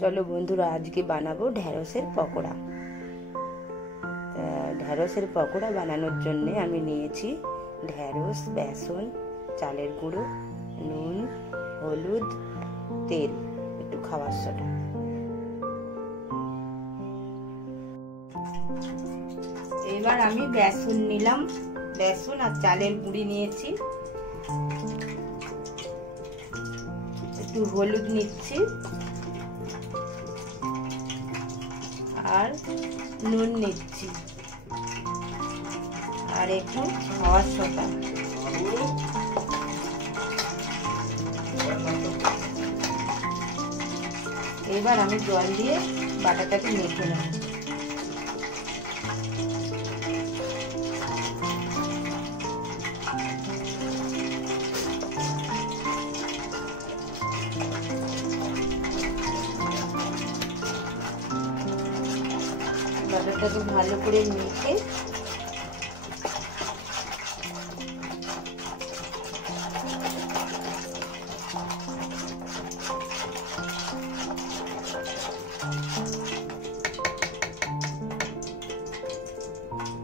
চলো বন্ধুরা, আজকে বানাবো ঢ্যাঁড়সের পকোড়া। ঢ্যাঁড়সের পকোড়া বানানোর জন্য আমি নিয়েছি ঢ্যাঁড়স, বেসন, চালের গুঁড়ো, নুন, হলুদ, তেল, একটু খাবার সোডা। এবার আমি বেসন নিলাম, বেসন আর চালের গুঁড়ি নিয়েছি, একটু হলুদ নিচ্ছি আর নুন নিচ্ছি আর একটু খাবার সোডা। এবার আমি জল দিয়ে বাটাটাকে মেখে নেব। বাটাটাকে ভালো করে মেখে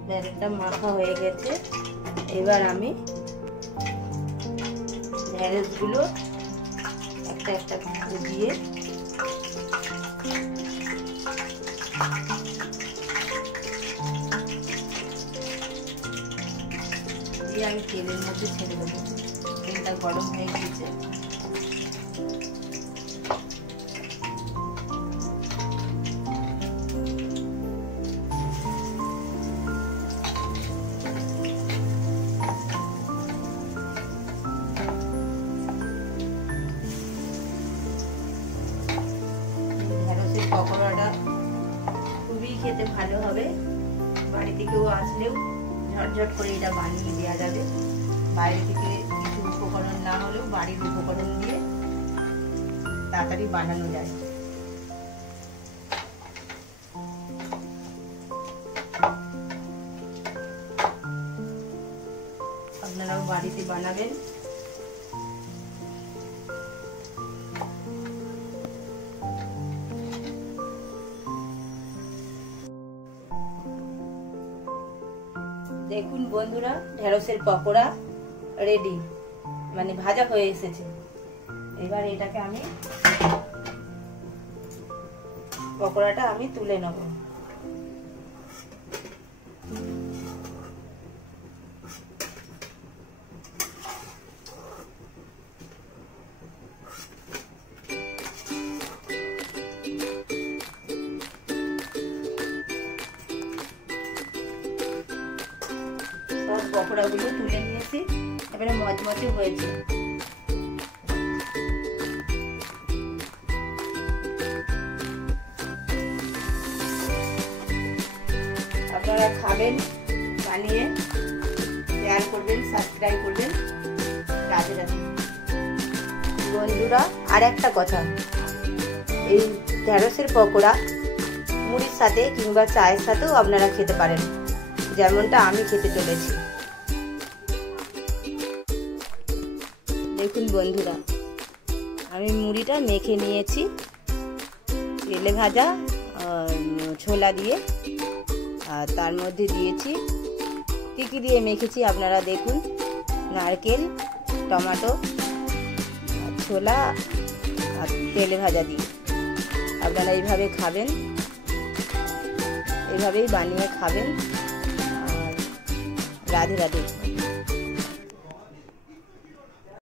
ব্যাটারটা মাখা হয়ে গেছে। এবার আমি ঢ্যাঁড়সগুলো একটা একটা দিয়ে আমি তেলের মধ্যে ছেড়ে দেবো। তেলটা গরম হয়ে গিয়েছে। ঢ্যাঁড়সের পকোড়াটা খুবই খেতে ভালো হবে। বাড়িতে কেউ আসলেও ঝটঝট করে এটা বানিয়ে দেওয়া যাবে। বাইরে থেকে কিছু উপকরণ না হলেও বাড়ির উপকরণ দিয়ে তাড়াতাড়ি বানানো যায়। আপনারাও বাড়িতে বানাবেন। দেখুন বন্ধুরা, ঢ্যাঁড়সের পকোড়া রেডি, মানে ভাজা হয়ে এসেছে। এবার এটাকে আমি পকোড়াটা আমি তুলে নেব। পকোড়াগুলো তুলে নিয়েছি, এবারে মচমচে হয়েছে। আপনারা খাবেন, বানিয়ে শেয়ার করবেন, সাবস্ক্রাইব করবেন। রাধে রাধে বন্ধুরা। আর একটা কথা, এই ঢ্যাঁড়সের পকোড়া মুড়ির সাথে কিংবা চায়ের সাথেও আপনারা খেতে পারেন, যেমনটা আমি খেতে চলেছি। দেখুন বন্ধুরা, আমি মুড়িটা মেখে নিয়েছি তেলে ভাজা ছোলা দিয়ে, আর তার মধ্যে দিয়েছি কী কী দিয়ে মেখেছি আপনারা দেখুন। নারকেল, টমেটো, ছোলা আর তেলে ভাজা দিয়ে। আপনারা এইভাবে খাবেন, এইভাবেই বানিয়ে খাবেন। আর রাধে রাধে।